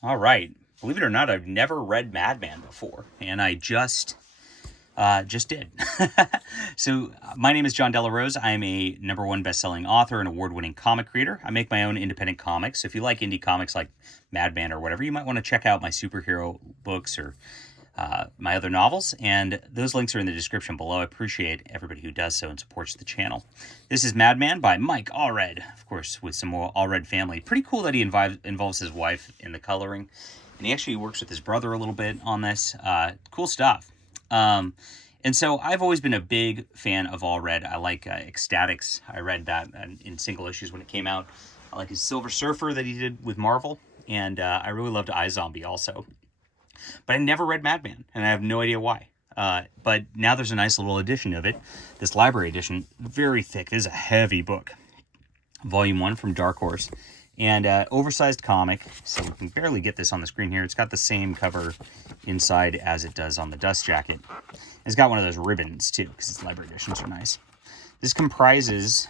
All right. Believe it or not, I've never read Madman before, and I just did. So, my name is John Delarose. I am a #1 best-selling author and award-winning comic creator. I make my own independent comics. So if you like indie comics like Madman or whatever, you might want to check out my superhero books or my other novels, and those links are in the description below. I appreciate everybody who does so and supports the channel. This is Madman by Mike Allred, of course, with some more Allred family. Pretty cool that he involves his wife in the coloring, and he actually works with his brother a little bit on this. Cool stuff. And so I've always been a big fan of Allred. I like Ecstatics. I read that in single issues when it came out. I like his Silver Surfer that he did with Marvel, and I really loved iZombie also. But I never read Madman, and I have no idea why. But now there's a nice little edition of it, this library edition, very thick. This is a heavy book, Volume 1 from Dark Horse, and oversized comic, so we can barely get this on the screen here. It's got the same cover inside as it does on the dust jacket. It's got one of those ribbons, too, because its library editions are nice. This comprises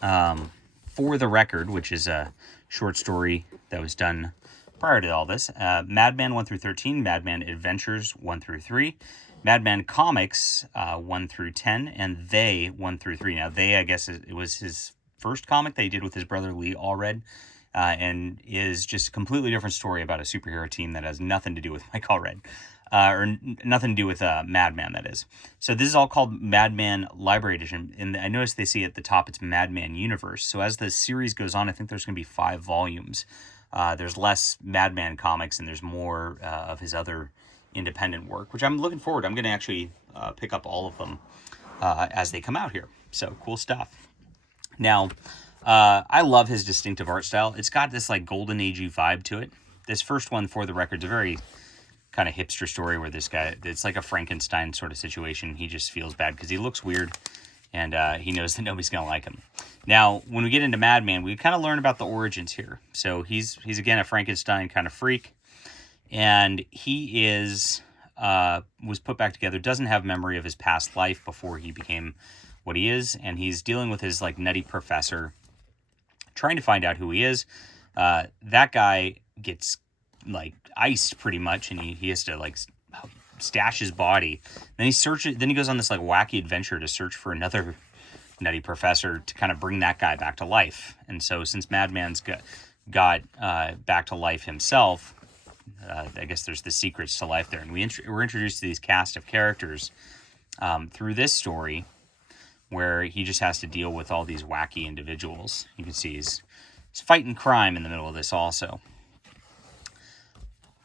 For the Record, which is a short story that was done prior to all this, Madman 1 through 13, Madman Adventures 1 through 3, Madman Comics 1 through 10, and They 1 through 3. Now, They, I guess, it was his first comic that he did with his brother Lee Allred, and is just a completely different story about a superhero team that has nothing to do with Mike Allred, nothing to do with Madman, that is. So this is all called Madman Library Edition, and I noticed they see at the top it's Madman Universe. So as the series goes on, I think there's going to be 5 volumes. There's less Madman comics, and there's more of his other independent work, which I'm looking forward to. I'm going to actually pick up all of them as they come out here. So, cool stuff. Now, I love his distinctive art style. It's got this, like, golden agey vibe to it. This first one, For the Record, is a very kind of hipster story where this guy, it's like a Frankenstein sort of situation. He just feels bad because he looks weird, and he knows that nobody's going to like him. Now, when we get into Madman, we kind of learn about the origins here. So he's again a Frankenstein kind of freak, and he was put back together, doesn't have memory of his past life before he became what he is, and he's dealing with his like nutty professor, trying to find out who he is. That guy gets like iced pretty much, and he has to like stash his body. Then he goes on this like wacky adventure to search for another nutty professor to kind of bring that guy back to life. And so since Madman's got back to life himself, I guess there's the secrets to life there. And we're introduced to these cast of characters through this story, where he just has to deal with all these wacky individuals. You can see he's fighting crime in the middle of this also.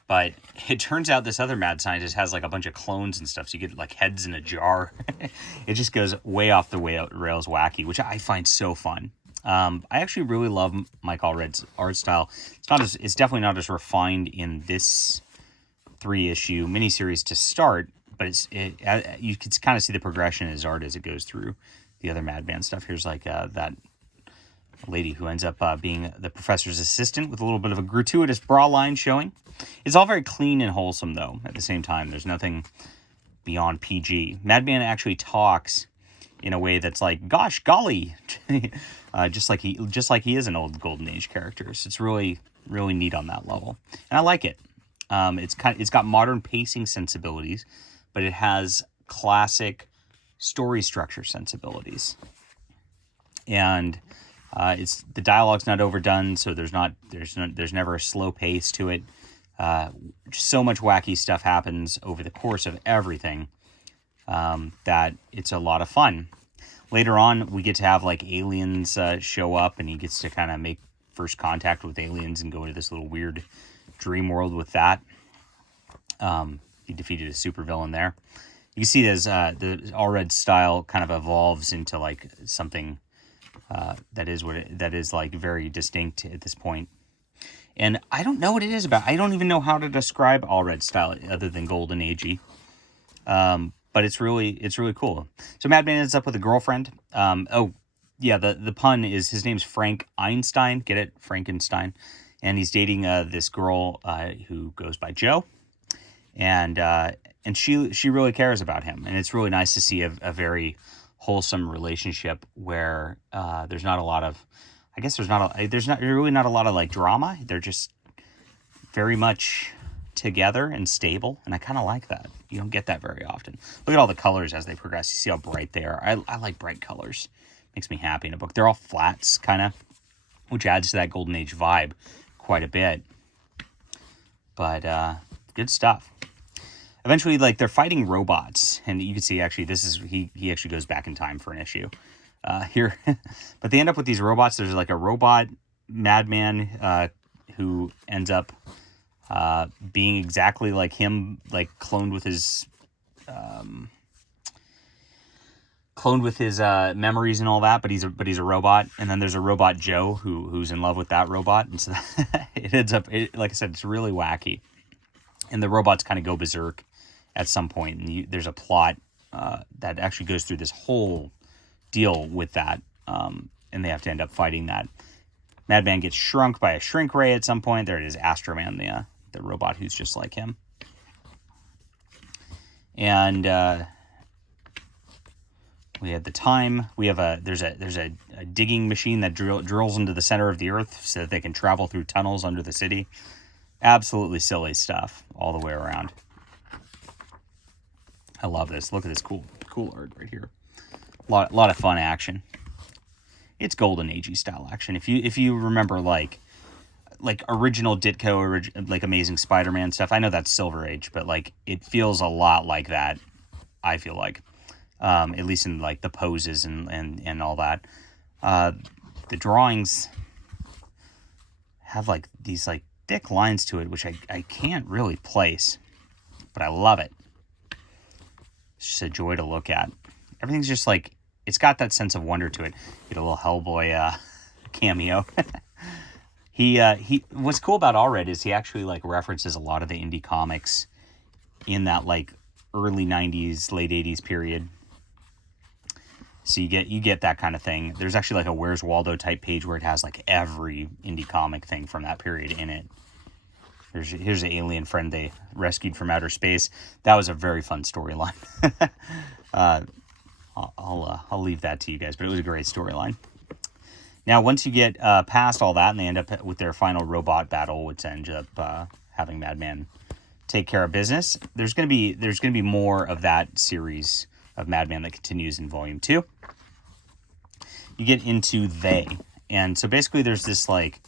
But it turns out this other mad scientist has like a bunch of clones and stuff, so you get like heads in a jar. It just goes way off the rails wacky, which I find so fun. I actually really love Mike Allred's art style. It's definitely not as refined in this 3-issue miniseries to start, but you can kind of see the progression in his art as it goes through the other Madman stuff. Here's like that lady who ends up being the professor's assistant with a little bit of a gratuitous bra line showing. It's all very clean and wholesome, though, at the same time. There's nothing beyond PG. Madman actually talks in a way that's like, gosh, golly, just like he is an old Golden Age character. So it's really, really neat on that level. And I like it. It's got modern pacing sensibilities, but it has classic story structure sensibilities. And the dialogue's not overdone, so there's never a slow pace to it. So much wacky stuff happens over the course of everything that it's a lot of fun. Later on, we get to have like aliens show up, and he gets to kind of make first contact with aliens and go into this little weird dream world with that. He defeated a supervillain there. You can see the Allred style kind of evolves into like something that is like very distinct at this point. And I don't know what it is about. I don't even know how to describe Allred's style other than golden agey. But it's really cool. So Madman ends up with a girlfriend. The pun is his name's Frank Einstein. Get it? Frankenstein. And he's dating this girl who goes by Jo. And she really cares about him. And it's really nice to see a very wholesome relationship where there's not a lot of I guess there's really not a lot of like drama. They're just very much together and stable, and I kind of like that. You don't get that very often. Look at all the colors as they progress. You see how bright they are. I like bright colors. Makes me happy in a book. They're all flats, kind of, which adds to that Golden Age vibe quite a bit. But good stuff. Eventually, like, they're fighting robots, and you can see actually he actually goes back in time for an issue here. But they end up with these robots. There's like a robot madman who ends up being exactly like him, like cloned with his memories and all that, but he's a robot. And then there's a robot Joe who's in love with that robot, and so it ends up, like I said, it's really wacky. And the robots kind of go berserk at some point, and there's a plot that actually goes through this whole deal with that, and they have to end up fighting that. Madman gets shrunk by a shrink ray at some point. There it is, Astroman, the robot who's just like him. And we had the time. We have there's a digging machine that drills into the center of the earth so that they can travel through tunnels under the city. Absolutely silly stuff all the way around. I love this. Look at this cool art right here. A lot of fun action. It's Golden Agey style action. If you remember like original Ditko, like Amazing Spider-Man stuff. I know that's Silver Age, but like it feels a lot like that. I feel like, at least in like the poses and all that. The drawings have like these like thick lines to it, which I can't really place, but I love it. It's just a joy to look at. Everything's just like, it's got that sense of wonder to it. Get a little Hellboy cameo. He what's cool about Allred is he actually like references a lot of the indie comics in that like early 90s, late 80s period. So you get that kind of thing. There's actually like a Where's Waldo type page where it has like every indie comic thing from that period in it. Here's an alien friend they rescued from outer space. That was a very fun storyline. I'll leave that to you guys, but it was a great storyline. Now, once you get past all that, and they end up with their final robot battle, which ends up having Madman take care of business, there's gonna be more of that series of Madman that continues in Volume 2. You get into They, and so basically there's this like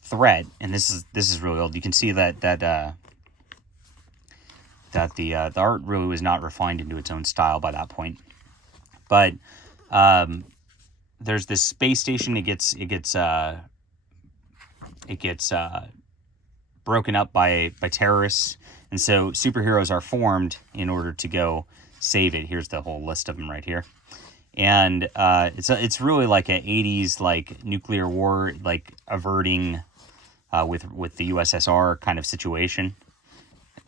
thread, and this is really old. You can see that the art really was not refined into its own style by that point. But there's this space station. It gets broken up by terrorists, and so superheroes are formed in order to go save it. Here's the whole list of them right here. And it's really like an 80s like nuclear war like averting with the USSR kind of situation.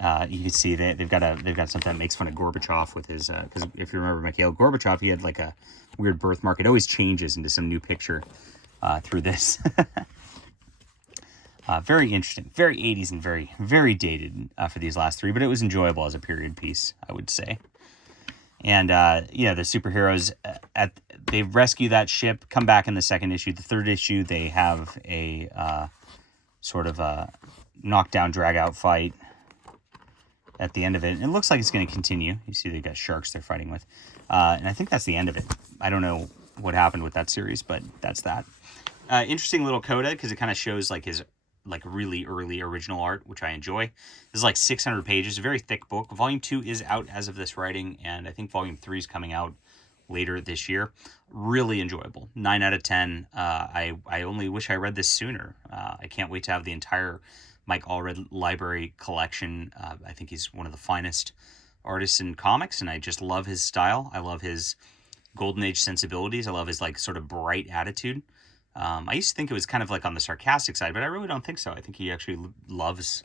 You can see that they've got something that makes fun of Gorbachev with his because if you remember Mikhail Gorbachev, he had like a weird birthmark. It always changes into some new picture through this. Very interesting, very 80s and very, very dated for these last three, but it was enjoyable as a period piece, I would say. And the superheroes they rescue that ship, come back in the second issue. The third issue, they have a sort of a knockdown, drag out fight at the end of it. And it looks like it's going to continue. You see they've got sharks they're fighting with. And I think that's the end of it. I don't know what happened with that series, but that's that. Interesting little coda because it kind of shows like his like really early original art, which I enjoy. This is like 600 pages, a very thick book. Volume 2 is out as of this writing, and I think Volume 3 is coming out later this year. Really enjoyable. 9 out of 10. I only wish I read this sooner. I can't wait to have the entire Mike Allred library collection. I think he's one of the finest artists in comics, and I just love his style. I love his Golden Age sensibilities. I love his like sort of bright attitude. I used to think it was kind of like on the sarcastic side, but I really don't think so. I think he actually loves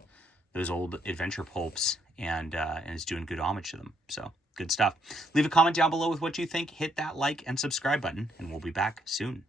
those old adventure pulps and is doing good homage to them. So good stuff. Leave a comment down below with what you think. Hit that like and subscribe button, and we'll be back soon.